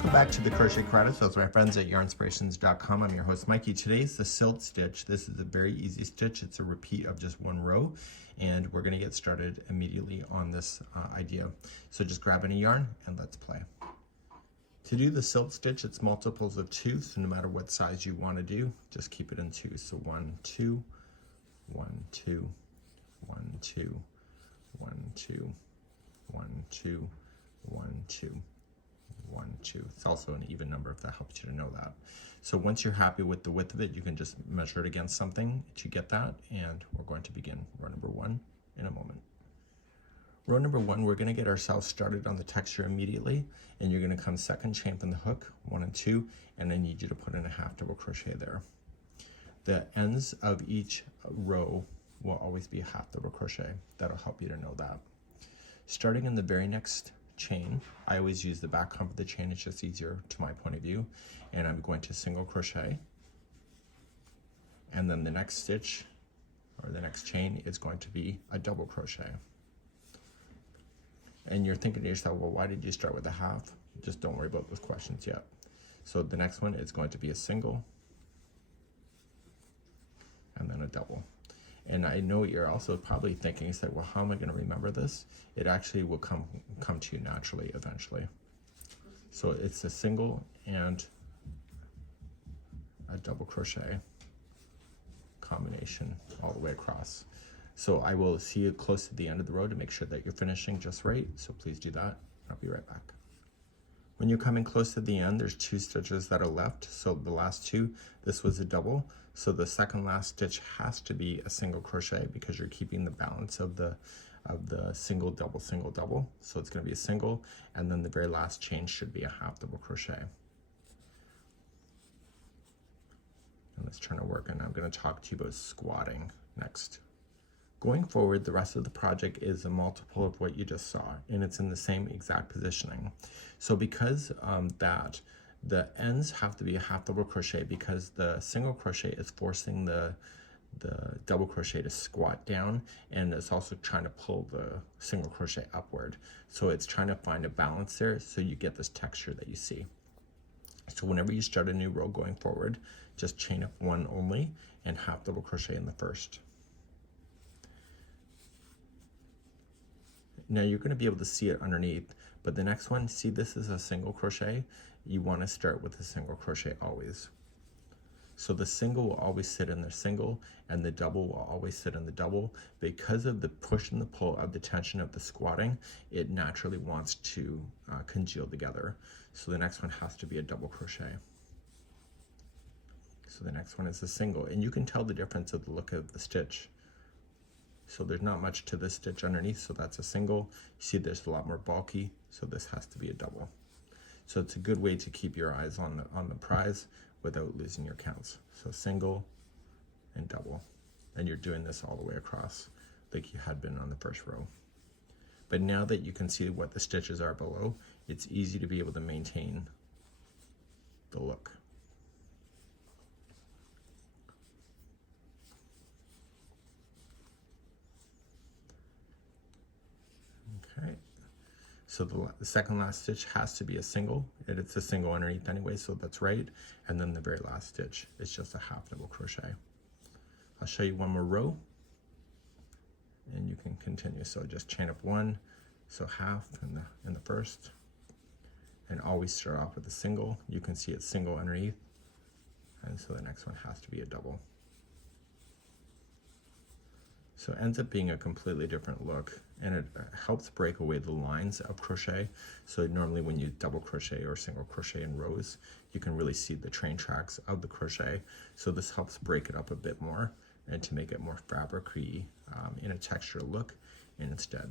Welcome back to the Crochet Credits with my friends at yarnspirations.com. I'm your host Mikey. Today's the Silt stitch. This is a very easy stitch. It's a repeat of just one row, and we're going to get started immediately on this idea. So just grab any yarn and let's play. To do the Silt stitch, it's multiples of 2, so no matter what size you want to do, just keep it in 2. So 1, 2, 1, 2, 1, 2, 1, 2, 1, 2, 1, 2. 1, 2. It's also an even number if that helps you to know that. So once you're happy with the width of it, you can just measure it against something to get that, and we're going to begin row number 1 in a moment. Row number 1, we're going to get ourselves started on the texture immediately, and you're going to come second chain from the hook, 1 and 2, and I need you to put in a half double crochet there. The ends of each row will always be a half double crochet. That'll help you to know that. Starting in the very next chain, I always use the back hump of the chain, it's just easier to my point of view, and I'm going to single crochet, and then the next stitch or the next chain is going to be a double crochet. And you're thinking to yourself, well, why did you start with a half? Just don't worry about those questions yet. So the next one is going to be a single and then a double. And I know you're also probably thinking, you say, well, how am I going to remember this? It actually will come to you naturally eventually. So it's a single and a double crochet combination all the way across. So I will see you close to the end of the row to make sure that you're finishing just right. So please do that. I'll be right back. When you're coming close to the end, there's 2 stitches that are left. So the last 2, this was a double. So the second last stitch has to be a single crochet because you're keeping the balance of the single, double, single, double. So it's going to be a single, and then the very last chain should be a half double crochet. And let's turn to work, and I'm going to talk to you about squatting next. Going forward, the rest of the project is a multiple of what you just saw, and it's in the same exact positioning. So because that the ends have to be a half double crochet, because the single crochet is forcing the double crochet to squat down, and it's also trying to pull the single crochet upward. So it's trying to find a balance there so you get this texture that you see. So whenever you start a new row going forward, just chain up 1 only and half double crochet in the first. Now you're going to be able to see it underneath, but the next one, see, this is a single crochet. You want to start with a single crochet always. So the single will always sit in the single, and the double will always sit in the double. Because of the push and the pull of the tension of the squatting, it naturally wants to congeal together. So the next one has to be a double crochet. So the next one is a single, and you can tell the difference of the look of the stitch. So there's not much to this stitch underneath, so that's a single. You see there's a lot more bulky, so this has to be a double. So it's a good way to keep your eyes on the prize without losing your counts. So single and double. And you're doing this all the way across like you had been on the first row. But now that you can see what the stitches are below, it's easy to be able to maintain the look. Okay, so the second last stitch has to be a single, and it's a single underneath anyway, so that's right. And then the very last stitch is just a half double crochet. I'll show you one more row, and you can continue. So just chain up 1, so half in the first, and always start off with a single. You can see it's single underneath, and so the next one has to be a double. So it ends up being a completely different look, and it helps break away the lines of crochet. So normally when you double crochet or single crochet in rows, you can really see the train tracks of the crochet. So this helps break it up a bit more and to make it more fabric-y in a texture look instead.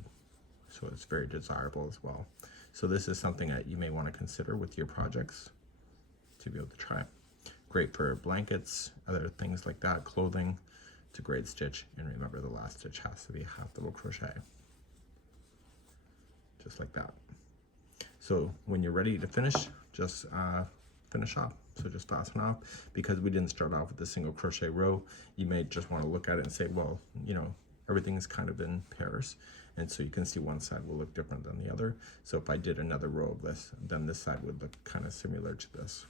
So it's very desirable as well. So this is something that you may want to consider with your projects to be able to try. Great for blankets, other things like that, clothing. It's a great stitch, and remember the last stitch has to be a half double crochet, just like that. So when you're ready to finish, just finish off. So just fasten off. Because we didn't start off with a single crochet row, you may just want to look at it and say, well, you know, everything is kind of in pairs. And so you can see one side will look different than the other. So if I did another row of this, then this side would look kind of similar to this.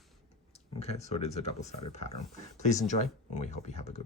Okay, so it is a double-sided pattern. Please enjoy, and we hope you have a good